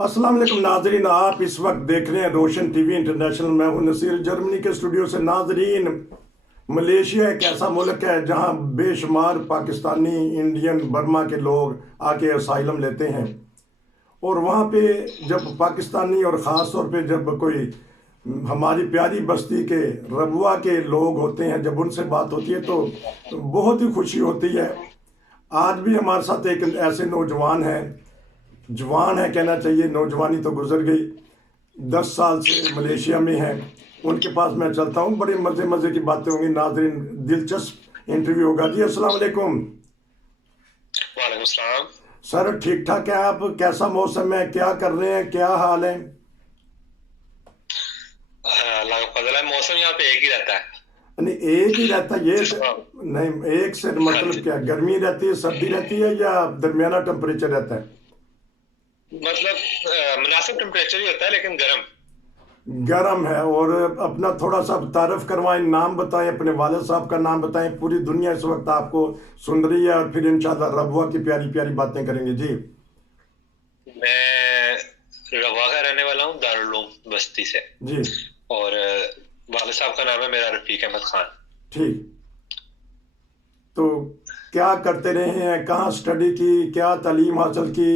अस्सलाम वालेकुम नाजरीन, आप इस वक्त देख रहे हैं रोशन टीवी इंटरनेशनल। मैं हूं नसीर, जर्मनी के स्टूडियो से। नाजरीन, मलेशिया एक ऐसा मुल्क है जहां बेशुमार पाकिस्तानी, इंडियन, बर्मा के लोग आके असाइलम लेते हैं। और वहाँ पे जब पाकिस्तानी और ख़ास तौर पे जब कोई हमारी प्यारी बस्ती के रबुआ के लोग होते हैं, जब उनसे बात होती है तो बहुत ही खुशी होती है। आज भी हमारे साथ एक ऐसे नौजवान हैं, जवान है कहना चाहिए, नौजवानी तो गुजर गई, 10 साल से मलेशिया में है। उनके पास मैं चलता हूँ, बड़े मज़े मज़े की बातें होंगी नाजरीन, दिलचस्प इंटरव्यू होगा। जी अस्सलाम वालेकुम। वालेकुम सलाम। सर ठीक ठाक है आप? कैसा मौसम है, क्या कर रहे हैं, क्या हाल है? अल्लाह का फजल है, मौसम यहाँ पे एक ही रहता है। नहीं, एक ही रहता है ये जिसको नहीं, एक से हाँ मतलब जी, क्या, गर्मी रहती है, सर्दी रहती है, या दरमियाना टेम्परेचर रहता है? मतलब मुनासिब टेम्परेचर ही होता है लेकिन गर्म। गर्म है। और अपना थोड़ा सा तारफ करवाएं, नाम बताएं, अपने वालिद साहब का नाम बताएं। पूरी दुनिया इस वक्त आपको सुन रही है और फिर इंशाल्लाह रबुआ की प्यारी प्यारी बातें करेंगे। जी मैं रवा का रहने वाला हूँ, दारुल उलूम बस्ती से। जी। और वाले साहब का नाम है मेरा रफीक अहमद खान। ठीक। तो क्या करते रहे हैं, कहाँ स्टडी की, क्या तालीम हासिल की?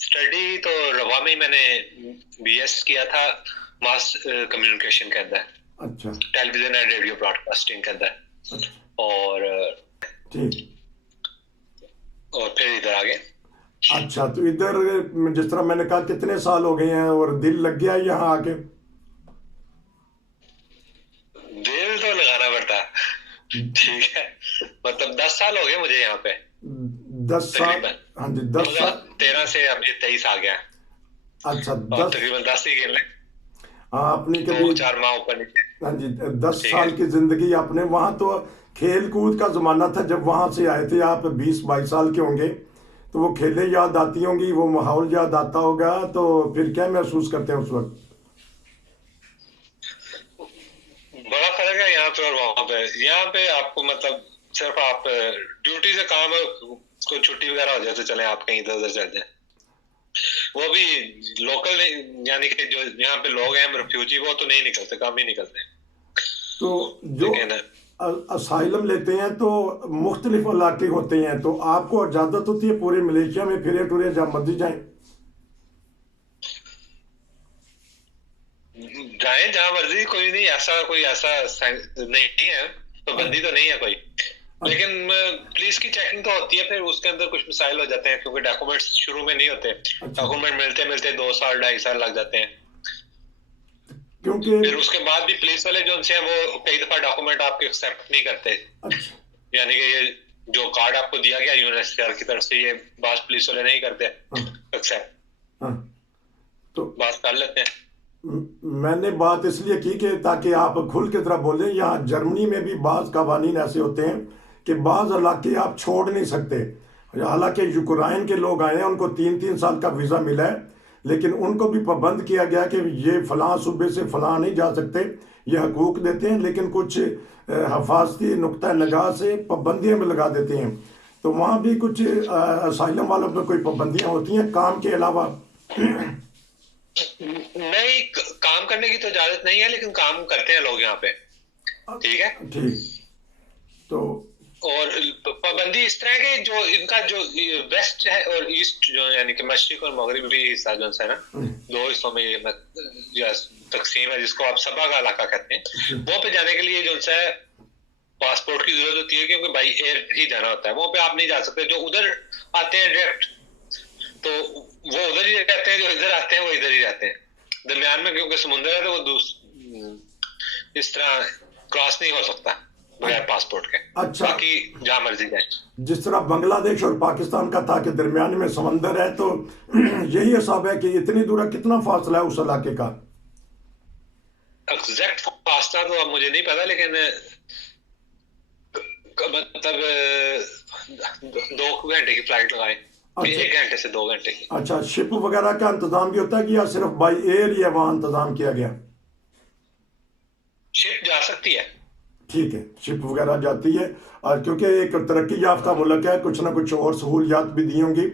स्टडी तो रवा में ही मैंने बीएस किया था, मास कम्युनिकेशन के अंदर, अच्छा टेलीविजन एंड रेडियो ब्रॉडकास्टिंग के अंदर। अच्छा। और ठीक। फिर इधर आ गए। अच्छा, तो इधर जिस तरह मैंने कहा, कितने साल हो गए हैं और दिल लग गया है यहाँ आके? दिल तो लगाना पड़ता है, ठीक है। मतलब 10 साल हो गए मुझे यहाँ पे 10 साल? तकरीबन। हाँ जी, 10 साल। 2013 से अभी 23 आ गया, अच्छा और 10। तकरीबन 10 ही गिन लें, हाँ, अपनी दो कभी। चार माह ऊपर नीचे। हाँ जी, 10 साल ठीक की जिंदगी आपने वहाँ तो खेल कूद का जमाना था जब वहाँ से आए थे आप, 20-22 साल के होंगे। तो वो खेलें याद आती होंगी, वो माहौल याद आता होगा, तो फिर क्या महसूस करते हैं उस वक्त? है, बड़ा फर्क है यहाँ पे और वहां पे। यहाँ पे आपको मतलब सिर्फ आप ड्यूटी से काम है, कोई छुट्टी वगैरह हो जाए तो चले आप कहीं इधर उधर चल जाए। वो भी लोकल नहीं, यानी कि जो यहाँ पे लोग हैं रिफ्यूजी, वो तो नहीं निकलते, कम ही निकलते हैं। तो जो लेकिन असाइलम लेते हैं तो मुख्तलिफ इलाके होते हैं, तो आपको इजाज़त होती है पूरे मलेशिया में फिरे टुरे जहाँ मर्जी जाएं? जाए जहां मर्जी, कोई नहीं ऐसा, कोई ऐसा नहीं है, पाबंदी तो नहीं है कोई। अच्छा। लेकिन पुलिस की चेकिंग तो होती है, फिर उसके अंदर कुछ मिसाइल हो जाते हैं, क्योंकि डॉक्यूमेंट्स शुरू में नहीं होते। अच्छा। डॉक्यूमेंट मिलते मिलते 2 साल 2.5 साल लग जाते हैं। क्योंकि। फिर उसके बाद भी पुलिस वाले जो उनसे हैं, वो कई दफा डॉक्यूमेंट आपके एक्सेप्ट नहीं करते। अच्छा। यानी कि ये जो कार्ड आपको दिया गया यूएनएचसीआर की तरफ से, ये बात पुलिस वाले नहीं करते हाँ। एक्सेप्ट। हाँ। तो बात कर लेते हैं। मैंने बात इसलिए की कि ताकि आप खुल के तरह बोलें। यहाँ जर्मनी में भी बाज़ कवानीन ऐसे होते हैं कि बाज़ इलाके आप छोड़ नहीं सकते। हालांकि यूक्रेन के लोग आए हैं, उनको 3-3 साल का वीज़ा मिला है, लेकिन उनको भी पाबंद किया गया कि ये फ़लाँ सूबे से फ़लाँ नहीं जा सकते। ये हकूक़ देते हैं, लेकिन कुछ हफाजती नुक्ता नगाह से पाबंदियाँ भी लगा देते हैं। तो वहाँ भी कुछ असाइलम वालों पर कोई पाबंदियाँ होती हैं काम के अलावा? नहीं, काम करने की तो इजाजत नहीं है, लेकिन काम करते हैं लोग यहाँ पे। ठीक है। ठीक। तो और पाबंदी इस तरह की, जो इनका जो वेस्ट है और ईस्ट, जो यानी कि मशरिक और मगरबी हिस्सा जो है ना, दो हिस्सों में ये तकसीम है, जिसको आप सबा का इलाका कहते हैं। वो पे जाने के लिए जो है पासपोर्ट की जरूरत होती है, क्योंकि बाई एयर ही जाना होता है। वो पे आप नहीं जा सकते। जो उधर आते हैं डायरेक्ट, तो वो उधर ही रहते हैं, जो इधर आते हैं वो इधर ही रहते हैं। दरमियान में क्योंकि समुद्र है, तो वो इस तरह क्रॉस नहीं हो सकता बगैर पासपोर्ट के। अच्छा। बाकी जहां मर्जी जाए। जिस तरह बांग्लादेश और पाकिस्तान का था कि दरमियान में समंदर है, तो यही हिसाब है कि इतनी दूर कितना फासला है उस इलाके का? एग्जैक्ट फासला तो अब मुझे नहीं पता, लेकिन मतलब 2 घंटे की फ्लाइट लगाए, अच्छा। 1 घंटे से 2 घंटे की। अच्छा, शिप वगैरह का इंतजाम भी होता है कि या सिर्फ बाई एयर ही है वहाँ इंतजाम किया गया? शिप जा सकती है। ठीक है, शिप वगैरह जाती है। और क्योंकि एक तरक्की याफ्ता मुल्क है, कुछ ना कुछ और सहूलियात भी दी होंगी,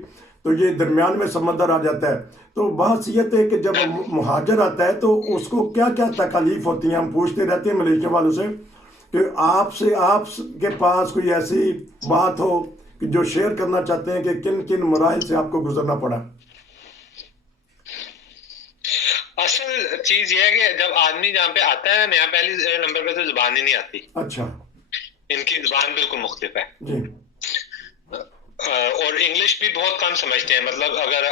तो ये दरमियान में समंदर आ जाता है। तो बात ये है कि जब मुहाजिर आता है तो उसको क्या क्या तकलीफ होती हैं, हम पूछते रहते हैं मलेशिया वालों से कि आपके पास कोई ऐसी बात हो कि जो शेयर करना चाहते हैं कि किन किन मराइल से आपको गुजरना पड़ा। असल चीज ये है कि जब आदमी जहाँ पे आता है ना, यहाँ पहली नंबर पे तो जुबान ही नहीं आती। अच्छा। इनकी जुबान बिल्कुल मुख्तलिफ है जी। और इंग्लिश भी बहुत कम समझते हैं। मतलब अगर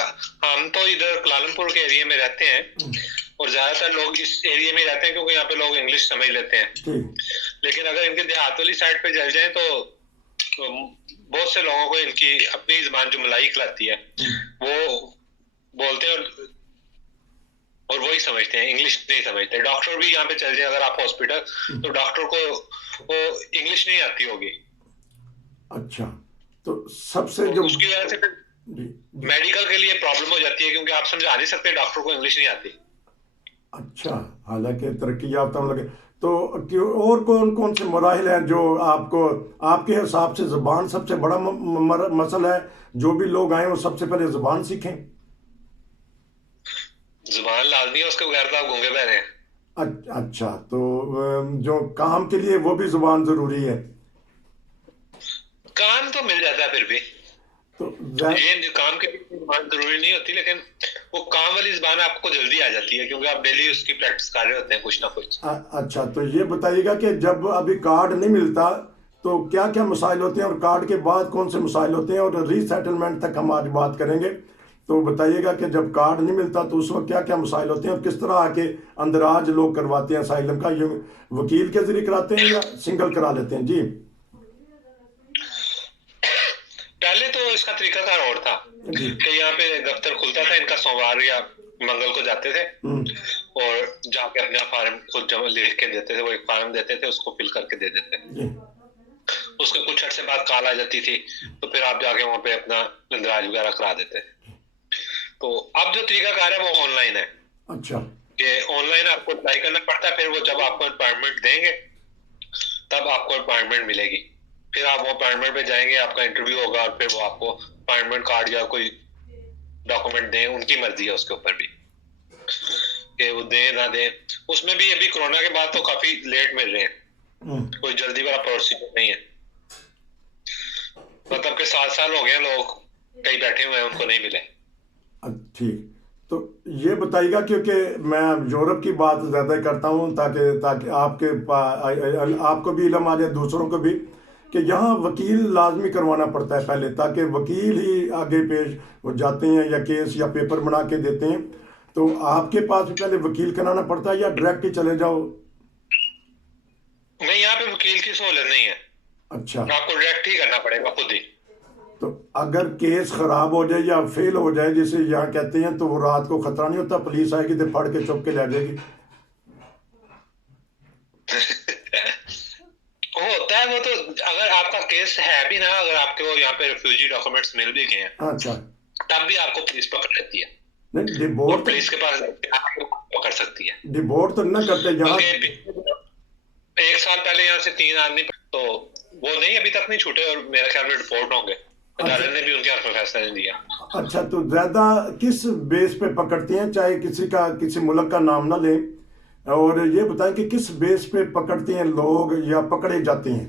हम तो इधर कुआलालंपुर के एरिया में रहते हैं और ज्यादातर लोग इस एरिया में रहते हैं क्योंकि यहाँ पे लोग इंग्लिश समझ लेते हैं। लेकिन अगर इनके देहात वाली साइड पे चल जाए तो बहुत से लोगों को इनकी अपनी जुबान जो मलाई कहलाती है वो बोलते हैं और वही समझते हैं, इंग्लिश नहीं समझते। डॉक्टर भी यहाँ पे चल जाए अगर आप हॉस्पिटल, तो डॉक्टर को वो इंग्लिश नहीं आती होगी। अच्छा। तो सबसे जो उसकी वजह से मेडिकल के लिए प्रॉब्लम हो जाती है क्योंकि आप समझा नहीं सकते डॉक्टर को इंग्लिश नहीं आती। अच्छा, हालांकि तरक्की याफ्ता लगे तो और कौन कौन से मराहिल हैं जो आपको आपके हिसाब से ज़बान सबसे बड़ा मसला है, जो भी लोग आए वो सबसे पहले ज़बान सीखें। जुबान लाजमी है, उसके बगैर तो आप गूंगे बहरे हैं। अच्छा, तो जो काम के लिए वो भी जुबान जरूरी है। काम तो मिल जाता है फिर भी, तो ये काम के लिए जुबान जरूरी नहीं होती, लेकिन वो काम वाली जुबान आपको जल्दी आ जाती है क्योंकि आप डेली उसकी प्रैक्टिस कर रहे होते हैं कुछ ना कुछ। अच्छा, तो ये बताइएगा कि जब अभी कार्ड नहीं मिलता तो क्या क्या मसाइल होते हैं और कार्ड के बाद कौन से मसाइल होते हैं, और रीसेटलमेंट तक हम आज बात करेंगे। तो बताइएगा कि जब कार्ड नहीं मिलता तो उस वक्त क्या क्या मसाइल होते हैं और किस तरह आके अंदराज लोग करवाते हैं असाइलम का, ये वकील के जरिए कराते हैं या सिंगल करा लेते हैं। जी। पहले तो इसका तरीकाकार और था कि यहाँ पे दफ्तर खुलता था इनका, सोमवार या मंगल को जाते थे और जाके अपना फार्म खुद जमा लिख के देते थे। वो एक फार्म देते थे, उसको फिल करके दे देते थे। उसके कुछ अर्से बाद कॉल आ जाती थी तो फिर आप जाके वहाँ पे अपना इंदराज वगैरह करा देते थे। तो अब जो तरीकाकार है वो ऑनलाइन है। अच्छा। कि ऑनलाइन आपको अप्लाई करना पड़ता है, फिर वो जब आपको अपॉइंटमेंट देंगे तब आपको अपॉइंटमेंट मिलेगी। फिर आप वो अपॉइंटमेंट पे जाएंगे, आपका इंटरव्यू होगा और फिर वो आपको अपॉइंटमेंट कार्ड या कोई डॉक्यूमेंट दें, उनकी मर्जी है उसके ऊपर भी कि वो दें ना दें। उसमें भी अभी कोरोना के बाद तो काफी लेट मिल रहे हैं, कोई जल्दी वाला प्रोसीजर नहीं है। मतलब के 7 साल हो गए लोग कहीं बैठे हुए हैं, उनको नहीं मिले। ठीक, तो ये बताइएगा क्योंकि मैं यूरोप की बात ज़्यादा करता हूँ ताकि आपको भी इल्म आ जाए, दूसरों को भी, कि यहाँ वकील लाजमी करवाना पड़ता है पहले, ताकि वकील ही आगे पेश हो जाते हैं या केस या पेपर बना के देते हैं। तो आपके पास भी पहले वकील कराना पड़ता है या डायरेक्ट ही चले जाओ? नहीं, यहाँ पे वकील की सहूलत नहीं है। अच्छा, आपको डायरेक्ट ही करना पड़ेगा खुद ही। तो अगर केस खराब हो जाए या फेल हो जाए जिसे यहाँ कहते हैं, तो वो रात को खतरा नहीं होता पुलिस आएगी तो फड़ के चुप के ले जाएगी? होता है वो तो, अगर आपका केस है भी ना, अगर आपके वो यहाँ पे रिफ्यूजी डॉक्यूमेंट्स मिल भी गए हैं, अच्छा, तब भी आपको पुलिस पकड़ लेती है। नहीं, डिपोर्ट पुलिस के पास पकड़ सकती है। डिपोर्ट तो ना करते यहाँ। 1 साल पहले यहाँ से 3 आदमी, तो वो नहीं अभी तक नहीं छूटे और मेरे ख्याल में रिपोर्ट होंगे। अदालत ने भी उनके हाथ में फैसला नहीं दिया। अच्छा, तो ज्यादा किस बेस पे पकड़ती हैं, चाहे किसी मुल्क का नाम ना लें, और ये बताएं कि किस बेस पे पकड़ते हैं लोग या पकड़े जाते हैं?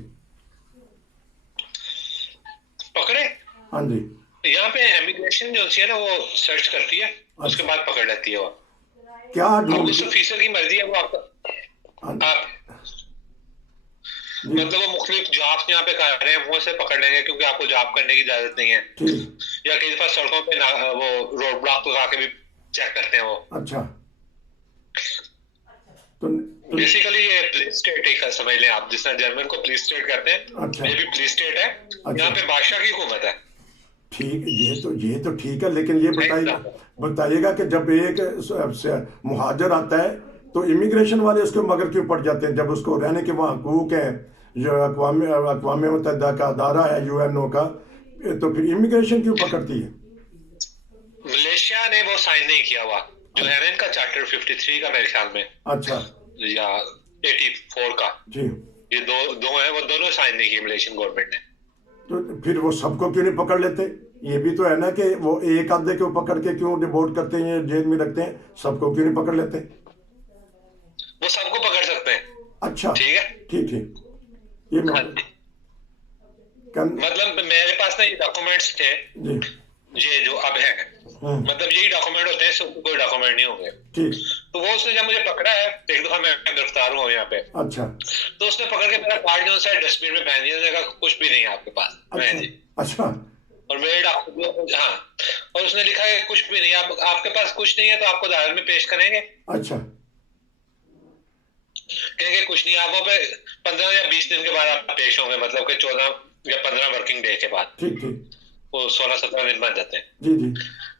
पकड़े? हाँ जी। यहाँ पे इमिग्रेशन जो है ना वो सर्च करती है, उसके बाद पकड़ लेती है। वो क्या उस ऑफिसर की मर्जी है, वो आपका मतलब वो मुख्तलिफ जॉब यहाँ पे कर रहे हैं, वो से पकड़ लेंगे क्योंकि आपको जॉब करने की इजाजत नहीं है। या कई दफा सड़कों पे वो रोड ब्लॉक लगा के भी चेक करते हैं वो। अच्छा, तो बेसिकली ये पुलिस स्टेट ही समझ लें आप, जिस तरह जर्मन को पुलिस स्टेट कहते हैं। अच्छा, ये भी पुलिस स्टेट है। अच्छा। यहाँ पे बादशाह की हुकूमत है। ठीक, ये तो ठीक है, लेकिन ये बताइएगा कि जब एक मुहाजिर आता है तो इमिग्रेशन वाले उसको मगर क्यों पड़ जाते हैं, जब उसको रहने के वहाँ हकूक है, जो अक़वाम मुत्तहिदा का अदारा है UNO का, तो फिर इमिग्रेशन क्यों पकड़ती है? मलेशिया ने वो साइन नहीं किया हुआ, जो है ना इनका चार्टर 53 का मेरे ख्याल में। अच्छा, या 84 का जी, ये दो है, वो दोनों साइन नहीं किए मलेशियन गवर्नमेंट ने। तो फिर वो सबको क्यों नहीं पकड़ लेते? ये भी तो है ना कि वो एक आधे को पकड़ के क्यों डिपोर्ट करते हैं, जेल में रखते हैं, सबको क्यों नहीं पकड़ लेते? वो सबको पकड़ सकते हैं। अच्छा, ठीक है। ठीक है। ये मैं हाँ जी। मतलब मेरे पास ना ये डॉक्यूमेंट्स थे, जी, ये जो अब है, मतलब यही डॉक्यूमेंट होते हैं, इससे कोई डॉक्यूमेंट नहीं होंगे। ठीक। तो वो उसने जब मुझे पकड़ा है, एक दफा मैं गिरफ्तार हुआ यहाँ पे, अच्छा, तो उसने पकड़ के मेरा कार्ड जो है डस्टबिन में फेंक दिया। उसने कहा कुछ भी नहीं है आपके पास। मैं अच्छा, जी, अच्छा, और मेरे डॉक्यूमेंट, हाँ, और उसने लिखा है कुछ भी नहीं, आपके पास कुछ नहीं है तो आपको अदालत में पेश करेंगे। अच्छा, कहेंगे कुछ नहीं, आप वहाँ पे 15 या 20 दिन के बाद आप पेश होंगे, मतलब कि 14 या 15 वर्किंग डे के बाद। ठीक, ठीक, वो 16-17 दिन बन जाते हैं। जी, जी,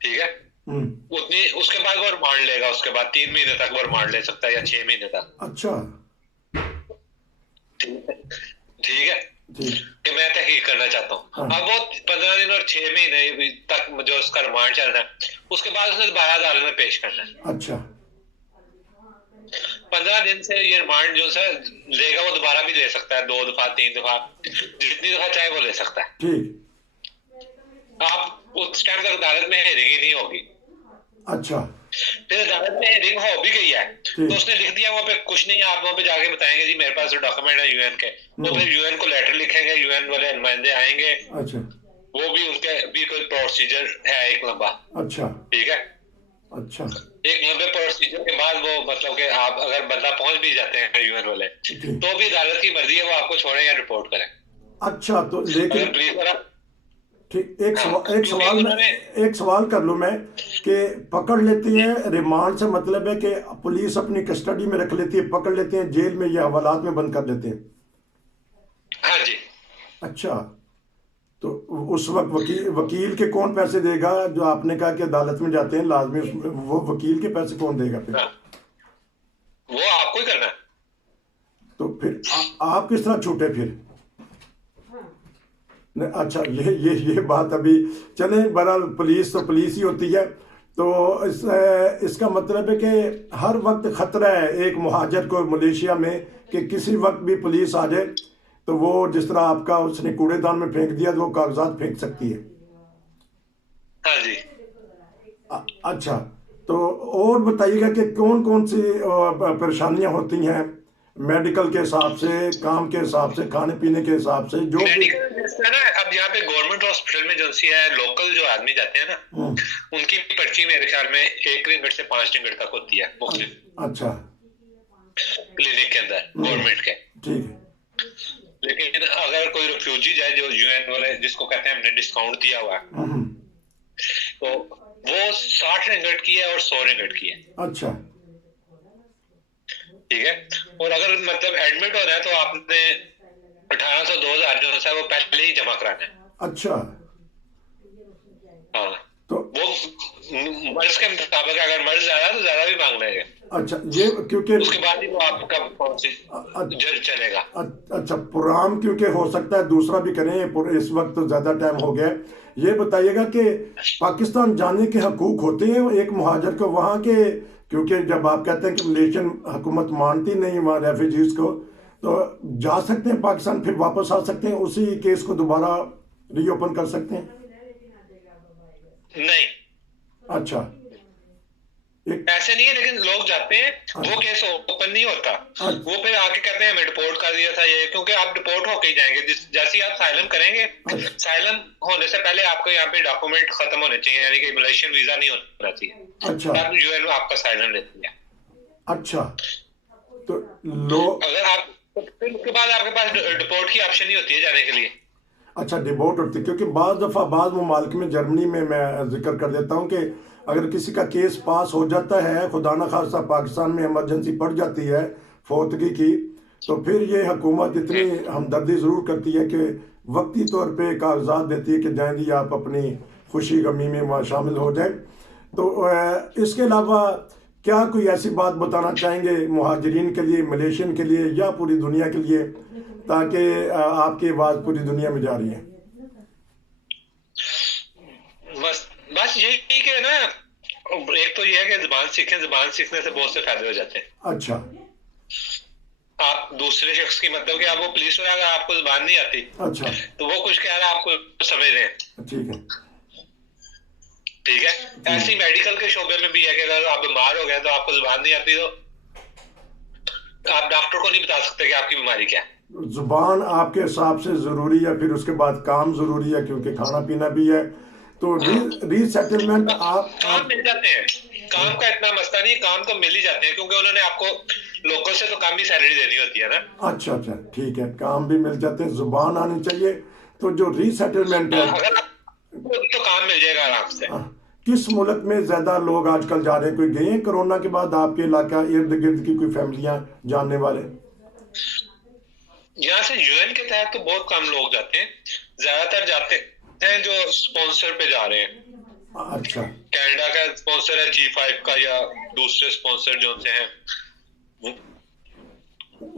ठीक है। उतनी उसके बाद वो रिमांड लेगा, उसके बाद 3 महीने तक वो रिमांड ले सकता है या 6 महीने तक। अच्छा, ठीक है, ठीक, कि मैं तहकीक करना चाहता हूँ। हाँ। अब वो 15 दिन और 6 महीने तक जो उसका रिमांड चल रहा है, उसके बाद उसने दोबारा अदालत में पेश करना है। अच्छा, 15 दिन से ये रिमांड जो है लेगा, वो दोबारा भी ले सकता है, 2 दफा 3 दफा, जितनी दफा चाहे वो ले सकता है। ठीक, आप उस टाइम तक अदालत में हेयरिंग ही नहीं होगी। अच्छा, फिर अदालत में हेयरिंग हो भी गई है, तो उसने लिख दिया वहाँ पे कुछ नहीं है, आप वहाँ पे जाके बताएंगे जी मेरे पास डॉक्यूमेंट है यूएन के, तो फिर यूएन को लेटर लिखेंगे, यूएन वाले नुमाइंदे आएंगे, अच्छा, वो भी उनके भी कोई प्रोसीजर है एक लंबा। अच्छा, ठीक है। अच्छा, एक लंबे प्रोसीजर के बाद वो, मतलब कि आप अगर बंदा पहुंच भी जाते हैं यूएन वाले, तो भी अदालत की मर्जी है वो आपको छोड़े या रिपोर्ट करें। अच्छा, तो अगर लेकिन पुलिस वाला, ठीक, हाँ, एक सवाल कर लूं मैं कि पकड़ लेती है, रिमांड से मतलब है कि पुलिस अपनी कस्टडी में रख लेती है, पकड़ लेते हैं जेल में या हवालात में बंद कर देते हैं? हाँ जी, अच्छा, तो उस वक्त वकील के कौन पैसे देगा? जो आपने कहा कि अदालत में जाते हैं लाजमी, वो वकील के पैसे कौन देगा फिर? हाँ, वो आपको ही करना है। तो फिर आप किस तरह छूटे फिर? अच्छा, ये बात अभी चले, बहरहाल पुलिस तो पुलिस ही होती है। तो इसका मतलब है कि हर वक्त खतरा है एक मुहाजिर को मलेशिया में कि किसी वक्त भी पुलिस आ जाए, तो वो जिस तरह आपका उसने कूड़ेदान में फेंक दिया तो वो कागजात फेंक सकती है। हाँ जी। अच्छा, तो और बताइएगा कि कौन कौन सी परेशानियां होती हैं मेडिकल के हिसाब से, काम के हिसाब से, खाने पीने के हिसाब से, जो भी मेडिकल ना, अब यहाँ पे गवर्नमेंट हॉस्पिटल में जो सी है, लोकल जो आदमी जाते हैं ना, उनकी पर्ची मेरे ख्याल में 1 रिंगट से 5 रिंगट तक होती है मुख्तलिफ। अच्छा, क्लिनिक के अंदर गवर्नमेंट के। ठीक है। लेकिन अगर कोई रिफ्यूजी जाए जो यूएन वाले जिसको कहते हैं हमने डिस्काउंट दिया हुआ है, तो वो 60 रिंगट की है और 100 रिंगट की है। अच्छा, ठीक है। और अगर मतलब एडमिट हो रहा है तो आपने 1800-2000 जो है वो पहले ही जमा कराना है। अच्छा, हाँ, तो वो मर्ज के मुताबिक, अगर मर्ज ज्यादा तो ज्यादा भी मांग लेंगे। अच्छा, ये क्योंकि उसके बाद ही वो आपका जज चलेगा। अच्छा, प्रोग्राम क्योंकि हो सकता है दूसरा भी करें, इस वक्त तो ज्यादा टाइम हो गया है। ये बताइएगा कि पाकिस्तान जाने के हकूक होते हैं एक मुहाजिर को वहाँ के? क्योंकि जब आप कहते हैं कि मलेशियन हुकूमत मानती नहीं वहाँ रेफ्यूजीज को, तो जा सकते हैं पाकिस्तान, फिर वापस आ सकते हैं, उसी केस को दोबारा रीओपन कर सकते हैं? नहीं, अच्छा, ऐसे नहीं है, लेकिन लोग जाते हैं, वो केस ओपन नहीं होता। वो फिर आके कहते हैं हमें डिपोर्ट कर दिया था ये, क्योंकि आप डिपोर्ट होके ही जाएंगे जैसे आप साइलम करेंगे। साइलम होने से पहले आपको यहाँ पे डॉक्यूमेंट खत्म होने चाहिए, यानी कि मलेशियन वीजा नहीं होना चाहिए। अच्छा, तब यूएन आपका साइलम लेती है। अच्छा, तो लोग अगर आप, फिर उसके बाद आपके पास डिपोर्ट की ऑप्शन ही होती है जाने के लिए। अच्छा, डिपोर्ट होती है, क्योंकि बाज़ दफ़ा बाज़ ममालिक में, जर्मनी में मैं जिक्र कर देता हूँ कि अगर किसी का केस पास हो जाता है, खुदा न खास्ता पाकिस्तान में इमरजेंसी पड़ जाती है फौतगी की, तो फिर ये हुकूमत इतनी हमदर्दी ज़रूर करती है कि वक्ती तौर पे कागजात देती है कि जाएं जी आप अपनी खुशी गमी में वहाँ शामिल हो जाएं। तो इसके अलावा क्या कोई ऐसी बात बताना चाहेंगे मुहाजिरीन के लिए, मलेशियन के लिए या पूरी दुनिया के लिए, ताकि आपकी आवाज़ पूरी दुनिया में जा रही है? बस यही ठीक है ना। एक तो ये है कि जुबान सीखें, जुबान सीखने से बहुत से फायदे हो जाते हैं। अच्छा, आप दूसरे शख्स की, मतलब कि आप वो पुलिस में, अगर आपको जुबान नहीं आती, अच्छा, तो वो कुछ कह रहा है आपको समझ रहे हैं, ठीक है, ठीक है, ऐसी मेडिकल के शोबे में भी है कि अगर आप बीमार हो गए तो आपको जुबान नहीं आती तो आप डॉक्टर को नहीं बता सकते कि आपकी बीमारी क्या है। जुबान आपके हिसाब से जरूरी है, फिर उसके बाद काम जरूरी है क्योंकि खाना पीना भी है। तो रीसेटलमेंट काम आप मिल जाते हैं, काम का इतना मसला नहीं, काम तो मिल ही जाते हैं क्योंकि उन्होंने आपको लोकल से तो कम ही सैलरी देनी होती है ना। अच्छा अच्छा ठीक है, काम भी मिल जाते हैं, जुबान आनी चाहिए। तो जो रीसेटलमेंट है, अगर आप तो काम मिल जाएगा आराम से। आ, किस मुल्क में ज्यादा लोग आजकल जा रहे हैं? कोई गए हैं कोरोना के बाद आपके इलाका इर्द गिर्द की कोई फैमिलियां जानने वाले? यहाँ से यूएन के तहत तो बहुत कम लोग जाते हैं, ज्यादातर जाते हैं जो स्पॉन्सर पे जा रहे हैं। अच्छा, कनाडा का स्पॉन्सर है G5 का या दूसरे स्पॉन्सर जो से हैं,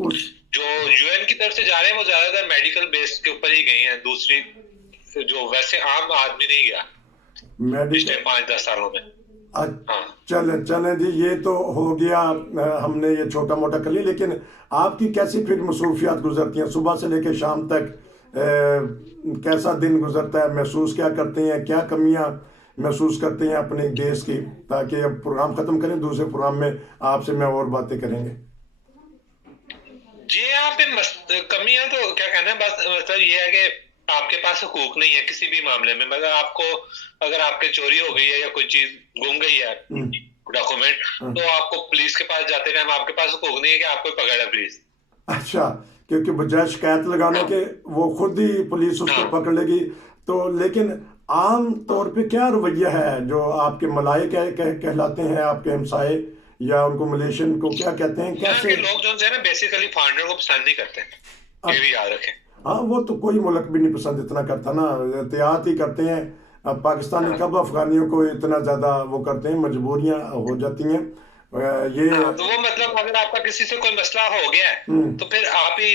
उस जो यूएन की तरफ से जा रहे हैं वो ज्यादातर मेडिकल बेस के ऊपर ही गए हैं, दूसरी जो वैसे आम आदमी नहीं गया पिछले मेडिकल 5-10 सालों में। हाँ, चले चले जी, ये तो हो गया। हमने ये छोटा मोटा कर लिया, लेकिन आपकी कैसी फिर मसरूफियात गुजरती हैं सुबह से लेकर शाम तक? कैसा दिन गुजरता है? महसूस क्या करते हैं, क्या कमियां महसूस करते हैं अपने देश की? ताकि अब प्रोग्राम खत्म करें, दूसरे प्रोग्राम में आपसे मैं और बातें करेंगे। जी यहाँ पे कमियां तो क्या कहना है, बस मतलब ये है कि आपके पास हुकूक नहीं है किसी भी मामले में। मतलब आपको अगर आपके चोरी हो गई है या कोई चीज गुम गई है डॉक्यूमेंट, तो आपको पुलिस के पास जाते टाइम आपके पास हुकूक नहीं है कि आपको पकड़ है पुलिस। अच्छा, क्योंकि बजाय शिकायत लगाने के वो खुद ही पुलिस उसको पकड़ लेगी। तो लेकिन आम तौर पे क्या रवैया है जो आपके मलाई कहलाते हैं, आपके हमसाए, या उनको मलेशियन को क्या कहते हैं, यहाँ कैसे? के लोग जो है ना बेसिकली फॉरेनर को पसंद नहीं करते, ये भी याद रखें। हाँ, वो तो कोई मुल्क भी नहीं पसंद इतना करता ना, एहतियात ही करते हैं। अब पाकिस्तानी कब अफगानियों को इतना ज़्यादा वो करते हैं, मजबूरियां हो जाती हैं ये। तो वो मतलब अगर आपका किसी से कोई मसला हो गया है तो फिर आप ही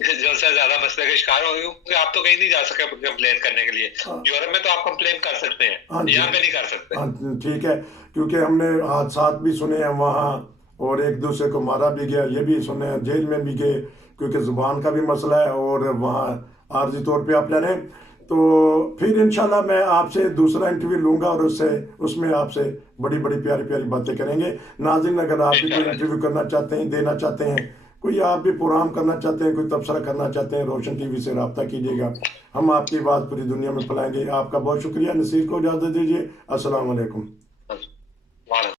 जल्द से ज्यादा मसले का शिकार हो गए, क्योंकि आप तो कहीं नहीं जा सके कंप्लेन करने के लिए। यूरोप में तो आप कंप्लेन कर सकते हैं, यहाँ पे नहीं कर सकते। हाँ ठीक है, क्योंकि हमने हादसात भी सुने हैं वहाँ, और एक दूसरे को मारा भी गया, ये भी सुने हैं, जेल में भी गए, क्योंकि जुबान का भी मसला है और वहाँ आर्जी तौर पे आप ले रहे हैं। तो फिर इंशाल्लाह मैं आपसे दूसरा इंटरव्यू लूंगा और उसमें आपसे बड़ी बड़ी प्यारी प्यारी बातें करेंगे। नाज़रीन, अगर आप भी कोई इंटरव्यू करना चाहते हैं, देना चाहते हैं, कोई आप भी प्रोग्राम करना चाहते हैं, कोई तबसरा करना चाहते हैं, रोशन टीवी से रब्ता कीजिएगा। हम आपकी बात पूरी दुनिया में फैलाएंगे। आपका बहुत शुक्रिया। नसीर को इजाज़त दीजिए। अस्सलाम वालेकुम।